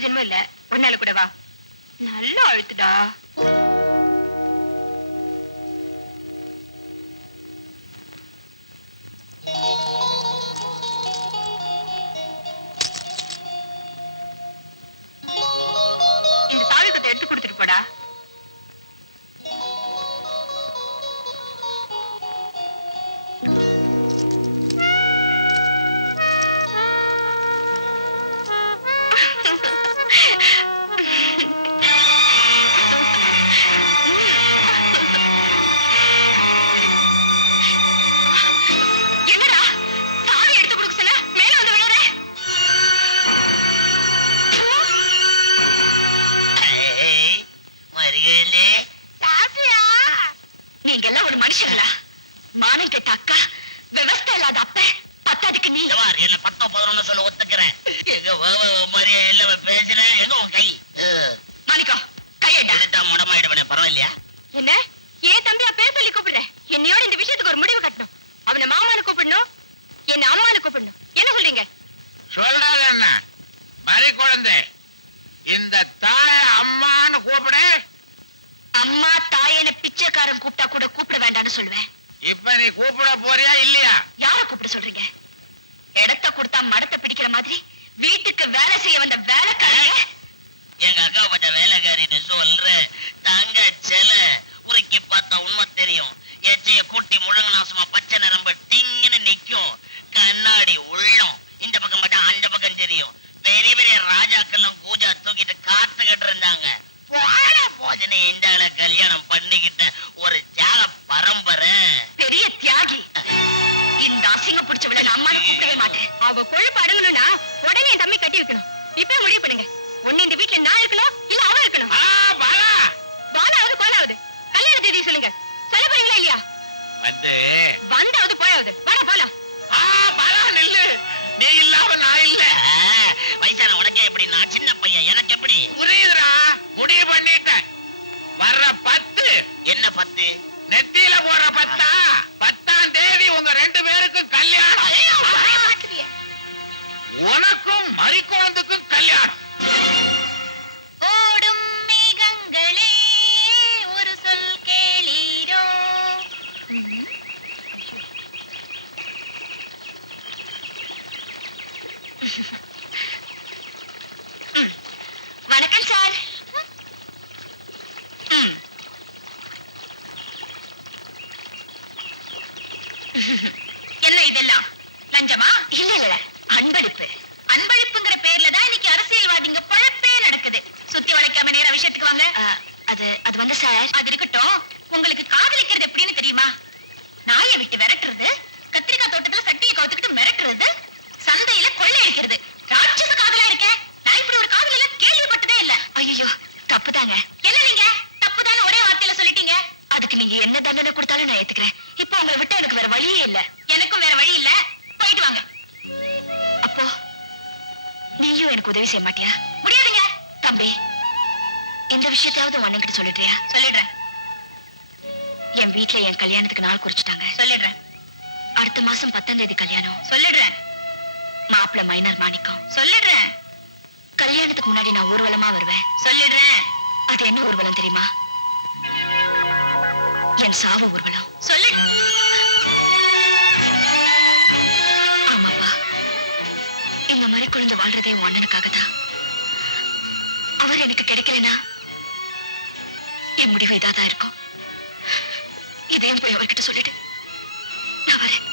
பிரயோஜனமும் இல்ல. ஒரு நாள் கூட வா. நல்லா அழுத்துடா. இந்த சாவி கத்தை எடுத்து கொடுத்துட்டு போடா. என்னடா சாவி எடுத்து கொடுக்க சொன்ன மேல வந்து விழுற. நீங்க எல்லாம் ஒரு மனுஷங்களா? மானம் கெட்ட அக்கா, விவசாய இல்லாத அப்ப, பத்தாதுக்கு நீ என்ன 10 11 சொல்ல ஒத்துக்கிறேன். எங்க பேசுறேன் எங்க உன் கை மாணிக்கா கையடா. எடுத்தா முடமாயிடுவனே, பரவாயில்லையா? என்ன ஏன் தம்பியா பேர் சொல்லி கூப்பிடுற? என்னையோட இந்த விஷயத்துக்கு ஒரு முடிவு கட்டணும். அவனை மாமான்னு கூப்பிடணும், என்ன அம்மான்னு கூப்பிடணும். என்ன சொல்றீங்க? சொல்றாங்க என்ன மறி குழந்தை, இந்த தாய அம்மான்னு கூப்பிடு. அம்மா தாயன பிச்சைக்காரன் கூப்பிட்டா கூட கூப்பிட வேண்டாம்னு சொல்லுவேன். இப்ப நீ கூப்பிட போறியா இல்லையா? யார கூப்பிட சொல்றீங்க? இடத்த கொடுத்தா மடத்தை பிடிக்கிற மாதிரி வீட்டுக்கு வேலை செய்ய வந்த வேலைக்காரங்க. எங்க அக்கா பட்ட வேலைக்காரின்னு சொல்ற தங்க செல உருக்கி பார்த்தா உண்மை தெரியும். எச்சைய கூட்டி முழங்கனாசமா பச்சை நரம்பு டிங்கன்னு நிக்கும். கண்ணாடி உள்ளம் இந்த பக்கம் பார்த்தா அந்த பக்கம் தெரியும். பெரிய பெரிய ராஜாக்கெல்லாம் கூஜா தூக்கிட்டு காத்துக்கிட்டு இருந்தாங்க. போதனை இந்த கல்யாணம் பண்ணிக்கிட்ட ஒரு ஜாக பரம்பரை. பெரிய தியாகி. இந்த அசிங்க பிடிச்சவளை நான் அம்மானு கூப்பிடவே மாட்டேன். அவ கொழுப்பு அடங்கணும்னா உடனே என் தம்பி கட்டி வைக்கணும். இப்ப முடிவு பண்ணுங்க. ஒண்ணு இந்த வீட்டுல நான் இருக்கணும், இல்ல அவன் இருக்கணும். பாலாவது கோலாவது கல்யாண தேதி சொல்லுங்க. சொல்ல போறீங்களா இல்லையா? வந்தாவது போயாவது வாடா போலாம். நில்லு, நீ இல்லாம நான் இல்ல. வயசான உனக்கே எப்படி, நான் சின்ன பையன், எனக்கு எப்படி புரியுதுடா? முடிவு பண்ணிட்டேன். வர்ற 10 என்ன 10? நெத்தியில போற 10. 10ஆம் தேதி உங்க 2 பேருக்கும் கல்யாணம். உனக்கும் மறிக்குழந்துக்கும் கல்யாணம். ஓடும் மேகங்களே ஒரு சொல் கேளீரோ. வணக்கம் சார். என்ன இதெல்லாம் லஞ்சமா? இல்ல இல்ல, அன்பளிப்பு. அன்பளிப்புங்கிற பேர்ல தான் இன்னைக்கு அரசியல்வாதிங்க பழப்பே நடக்குது. சுத்தி வளைக்காம நேரா விஷயத்துக்கு வாங்க. அது வந்து சார், அது இருக்கட்டும். உங்களுக்கு காதலிக்கிறது எப்படின்னு தெரியுமா? நாயை விட்டு விரட்டுறது, கத்திரிக்காய் தோட்டத்துல சட்டியை கவுத்துக்கிட்டு மிரட்டுறது, சந்தையில கொள்ளையடிக்கிறது. ராட்சச காதலா இருக்கேன். நான் இப்படி ஒரு காதல் எல்லாம் கேள்விப்பட்டதே இல்ல. ஐயோ தப்புதாங்க. என்ன நீங்க தப்புதான்னு ஒரே வார்த்தையில சொல்லிட்டீங்க? அதுக்கு நீங்க என்ன தண்டனை கொடுத்தாலும் நான் ஏத்துக்கிறேன். இப்ப உங்களை விட்டு எனக்கு வேற வழியே இல்ல. எனக்கும் வேற வழி இல்ல. போயிட்டு வாங்க. அப்போ நீயும் எனக்கு உதவி செய்ய மாட்டியா? முடியாதுங்க. தம்பி, இந்த விஷயத்தாவது அண்ணன்கிட்ட சொல்லிடுறியா? சொல்லிடுறேன். என் வீட்டுல என் கல்யாணத்துக்கு நாள் குறிச்சிட்டாங்க. சொல்லிடுறேன். அடுத்த மாசம் 10ஆம் தேதி கல்யாணம். சொல்லிடுறேன். மாப்பிள்ள மைனர் மாணிக்கம். சொல்லிடுறேன். கல்யாணத்துக்கு முன்னாடி நான் ஊர்வலமா வருவேன். சொல்லிடுறேன். அது என்ன ஊர்வலம் தெரியுமா? என் சாவு ஊர்வலம். சொல்லு. ஆமாப்பா, இந்த மாதிரி குழந்தை வாழ்றதே உன் அண்ணனுக்காக தான். அவர் எனக்கு கிடைக்கலனா என் முடிவு இதாதான் இருக்கும். இதையும் போய் அவர்கிட்ட சொல்லிட்டு நான் வரேன்.